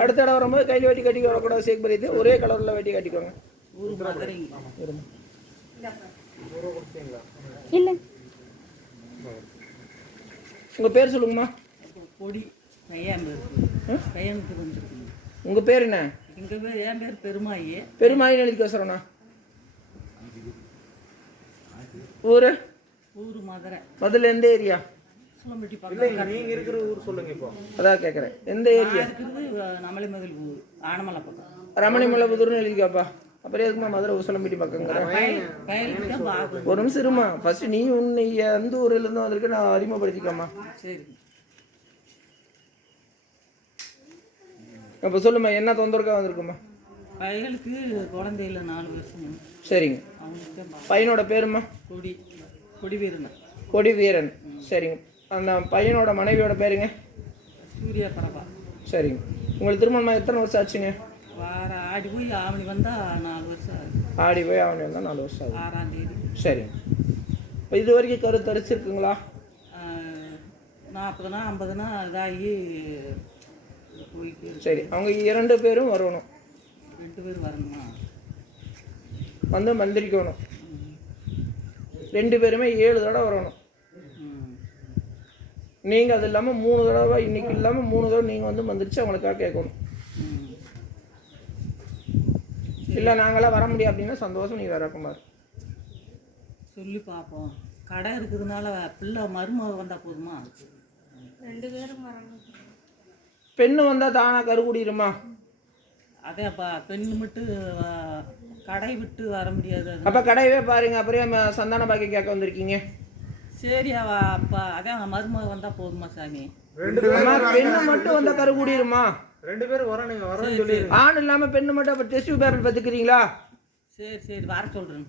அடுத்த தடவை வரும்போது கையில் வெட்டி கட்டி வரக்கூடாது. சேக் பண்ணிட்டு ஒரே கலரில் வெட்டி கட்டிக்கோங்க. இல்லை உங்கள் பேர் சொல்லுங்கம்மா. பொடி பையனுக்கு வந்துருக்கு. உங்கள் பேர் என்ன? எங்கள் பேர் என் பேர் பெருமாயி. பெருமாயின்னு எழுதிக்க வசரண்ணா. ஊர் மதுரை. மதுரை எந்த ஏரியா? சுலம்பட்டி இல்லை, நீங்கள் இருக்கிற ஊர் சொல்லுங்க. இப்போ அதான் கேட்குறேன், எந்த ஏரியா? இருக்கிறது நம்மளை முதல் ஊர் ஆனமலை பக்கம். ரமணிமலைபுதூர்னு எழுதிக்காப்பா. அப்புறம் எதுக்குமா மதுரை உசலம்பட்டி பக்கங்கிற? ஒரு நிமிஷம் இருமா. ஃபர்ஸ்ட் நீ உன்னை எந்த ஊர்லேருந்து வந்திருக்கு நான் அறிமுகப்படுத்திக்காமா. சரி அப்போ சொல்லுமா, என்ன தொந்தரவுக்காக வந்திருக்குமா? பையனுக்கு குழந்தையில 4 வருஷம். சரிங்க. பையனோட பேருமா? கொடிவீரன். கொடிவீரன். சரிங்க. அந்த பையனோட மனைவியோட பேருங்க? சூர்யா பரபா. சரிங்க. உங்களுக்கு திருமணமாக எத்தனை வருஷம் ஆச்சுங்க? ஆடி போய் ஆவணி வந்தால் 4 வருஷம் ஆகுது. ஆடி போய் ஆவணி வந்தால் 4 வருஷம் ஆகுது. 6ஆம் தேதி. சரிங்க. இப்போ இது வரைக்கும் கருத்தரிச்சிருக்குங்களா? 40னா 50னா இதாகி போயிட்டு. சரி, அவங்க 2 பேரும் வரணும். 2 பேர் வரணுமா? வந்து மந்திரிக்கணும். 2 பேருமே 7 தடவை வரணும். நீங்கள் அது இல்லாமல் 3 தடவை, இன்னைக்கு இல்லாமல் 3 தடவை நீங்கள் வந்து மந்திரிச்சு அவங்களுக்காக கேட்கணும். இல்லை நாங்களாம் வர முடியும் அப்படின்னா சந்தோஷம், நீ வேற குமார் சொல்லி பார்ப்போம். கடை இருக்கிறதுனால பிள்ளை மருமக வந்தால் போதுமா? 2 பேரும் வரணும். பெண்ணு வந்தால் தானாக கருகுடிருமா? அதேப்பா, பெண்ணு மட்டும் கடை விட்டு வர முடியாது. அப்போ கடையவே பாருங்க. அப்புறம் சந்தான பாக்கி கேட்க வந்திருக்கீங்க. சரி அப்பா, அதான் மருமக வந்தால் போதுமா சாமி? பெண்ணு மட்டும் வந்தால் கருகுடிருமா? 2 பேரும் வர, நீங்கள் வரன்னு சொல்லி. ஆண் இல்லாமல் பெண்ணு மட்டும். அப்போ டெஸ்ட் பேரண்ட் பார்த்துக்கிறீங்களா? சரி வர சொல்கிறேன்.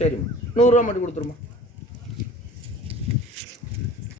சரிம்மா, 100 ரூபா மட்டும் கொடுத்துருமா.